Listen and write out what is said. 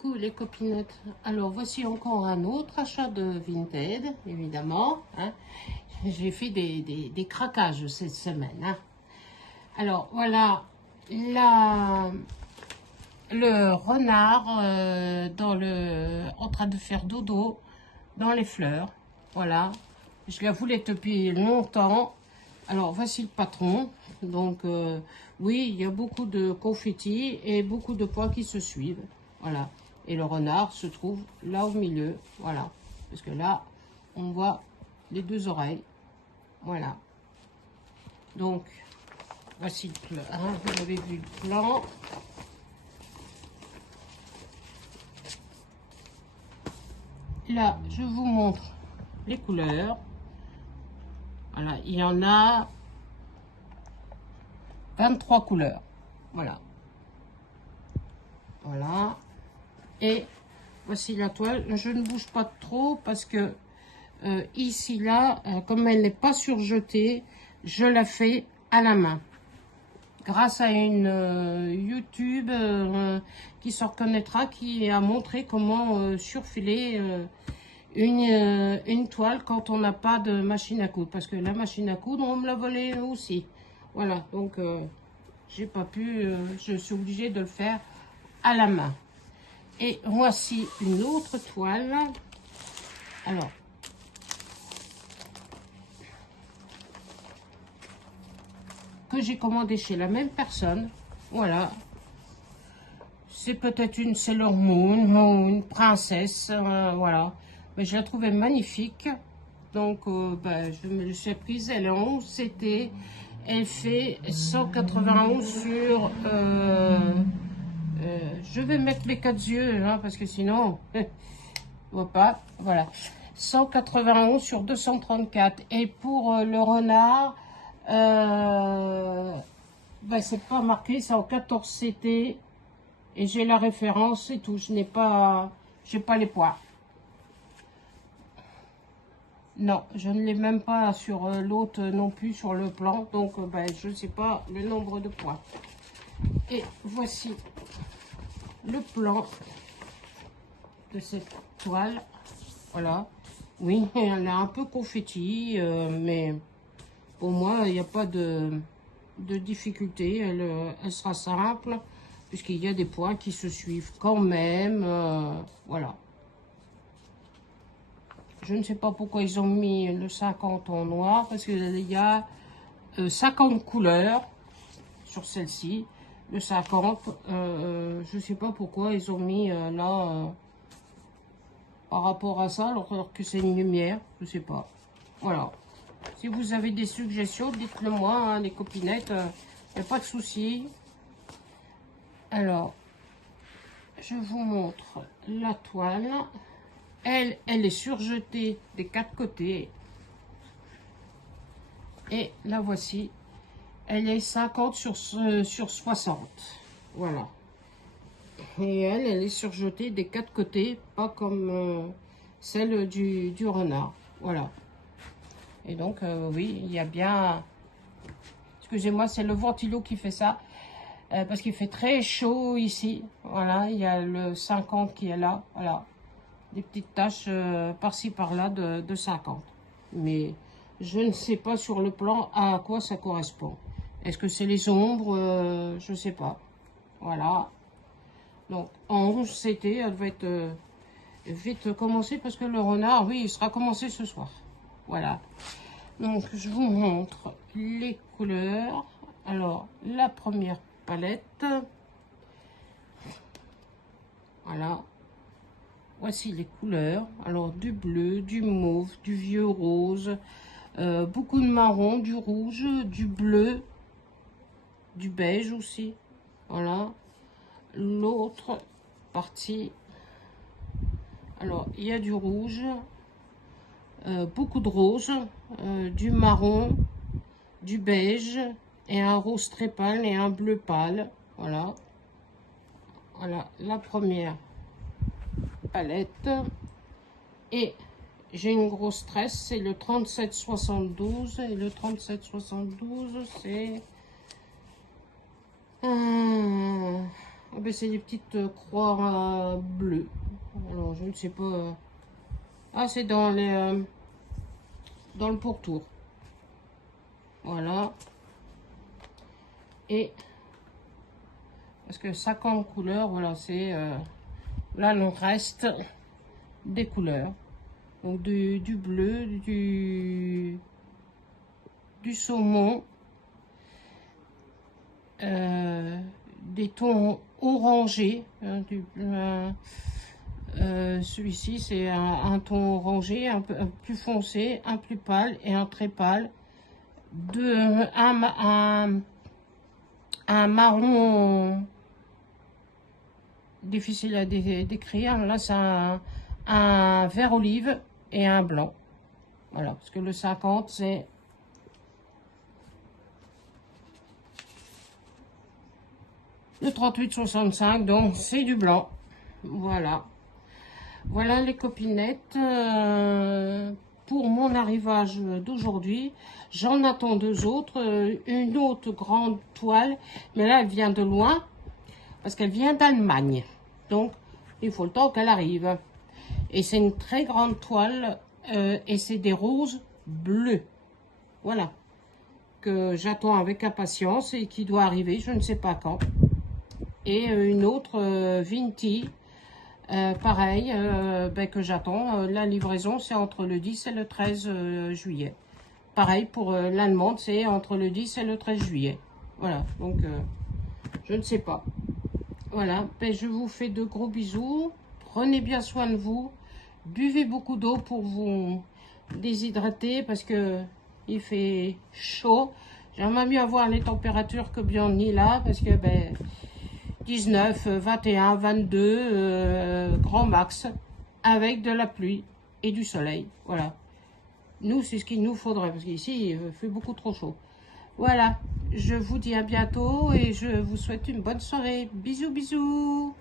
coucou les copinettes. Alors voici encore un autre achat de Vinted, évidemment. Hein. J'ai fait des craquages cette semaine. Hein. Alors voilà le renard en train de faire dodo dans les fleurs. Voilà, je la voulais depuis longtemps. Alors voici le patron. Donc oui, il y a beaucoup de confettis et beaucoup de pois qui se suivent. Voilà. Et le renard se trouve là au milieu. Voilà. Parce que là, on voit les deux oreilles. Voilà. Donc, voici le plan. Hein, vous avez vu le plan. Là, je vous montre les couleurs. Voilà, il y en a 23 couleurs. Voilà. Voilà. Et voici la toile. Je ne bouge pas trop parce que ici, là, comme elle n'est pas surjetée, je la fais à la main. Grâce à une YouTube qui se reconnaîtra, qui a montré comment surfiler une toile quand on n'a pas de machine à coudre. Parce que la machine à coudre, on me l'a volée aussi. Voilà, donc j'ai pas pu, je suis obligée de le faire à la main. Et voici une autre toile. Alors, que j'ai commandé chez la même personne. Voilà. C'est peut-être une Sailor Moon ou une princesse. Voilà. Mais je la trouvais magnifique. Donc, je me le suis prise. Elle est en 11 CT. Elle fait 191 sur... je vais mettre mes 4 yeux, hein, parce que sinon, on voit pas. Voilà. 191 sur 234. Et pour le renard, c'est pas marqué, c'est en 14 CT. Et j'ai la référence et tout. Je n'ai pas, j'ai pas les poids. Non, je ne l'ai même pas sur l'autre non plus sur le plan. Donc, je ne sais pas le nombre de poids. Et voici le plan de cette toile. Voilà. Oui, elle est un peu confetti, mais pour moi, il n'y a pas de difficulté. Elle sera simple, puisqu'il y a des points qui se suivent quand même. Voilà. Je ne sais pas pourquoi ils ont mis le 50 en noir, parce qu'il y a 50 couleurs sur celle-ci. Le 50, je ne sais pas pourquoi ils ont mis là, par rapport à ça, alors que c'est une lumière, je ne sais pas. Voilà. Si vous avez des suggestions, dites-le moi, hein, les copinettes, il n'y a pas de souci. Alors, je vous montre la toile. Elle est surjetée des 4 côtés. Et la voici. Elle est 50 sur 60. Voilà. Et elle est surjetée des 4 côtés, pas comme celle du renard. Voilà. Et donc, oui, il y a bien... Excusez-moi, c'est le ventilo qui fait ça. Parce qu'il fait très chaud ici. Voilà, il y a le 50 qui est là. Voilà. Des petites taches par-ci, par-là de 50. Mais je ne sais pas sur le plan à quoi ça correspond. Est-ce que c'est les ombres? Je ne sais pas. Voilà. Donc, en 11 CT, elle va être vite commencée parce que le renard, oui, il sera commencé ce soir. Voilà. Donc, je vous montre les couleurs. Alors, la première palette. Voilà. Voici les couleurs. Alors, du bleu, du mauve, du vieux rose, beaucoup de marron, du rouge, du bleu, du beige aussi. Voilà. L'autre partie, alors il y a du rouge, beaucoup de rose, du marron, du beige et un rose très pâle et un bleu pâle. Voilà. Voilà la première palette. Et j'ai une grosse tresse, c'est le 3772 et le 3772 c'est Ah ben, c'est des petites croix bleues. Alors, je ne sais pas. Ah, c'est dans les dans le pourtour. Voilà. Et parce que 50 couleurs, voilà, c'est là le reste des couleurs. Donc du bleu, du saumon, des tons orangés. Hein, celui-ci, c'est un ton orangé, un peu plus foncé, un plus pâle et un très pâle. Un marron difficile à décrire. Là, c'est un vert olive et un blanc. Voilà, parce que le 50, c'est le 38,65, donc c'est du blanc. Voilà. Voilà les copinettes. Pour mon arrivage d'aujourd'hui, j'en attends deux autres. Une autre grande toile, mais là, elle vient de loin, parce qu'elle vient d'Allemagne. Donc, il faut le temps qu'elle arrive. Et c'est une très grande toile, et c'est des roses bleues. Voilà. Que j'attends avec impatience et qui doit arriver, je ne sais pas quand. Et une autre Vinti, pareil, ben, que j'attends. La livraison, c'est entre le 10 et le 13 juillet. Pareil pour l'allemande, c'est entre le 10 et le 13 juillet. Voilà, donc je ne sais pas. Voilà, ben, je vous fais de gros bisous. Prenez bien soin de vous. Buvez beaucoup d'eau pour vous déshydrater parce que il fait chaud. J'aimerais mieux avoir les températures que Bienvenue là parce que ben 19, 21, 22, grand max avec de la pluie et du soleil. Voilà. Nous, c'est ce qu'il nous faudrait parce qu'ici, il fait beaucoup trop chaud. Voilà. Je vous dis à bientôt et je vous souhaite une bonne soirée. Bisous, bisous.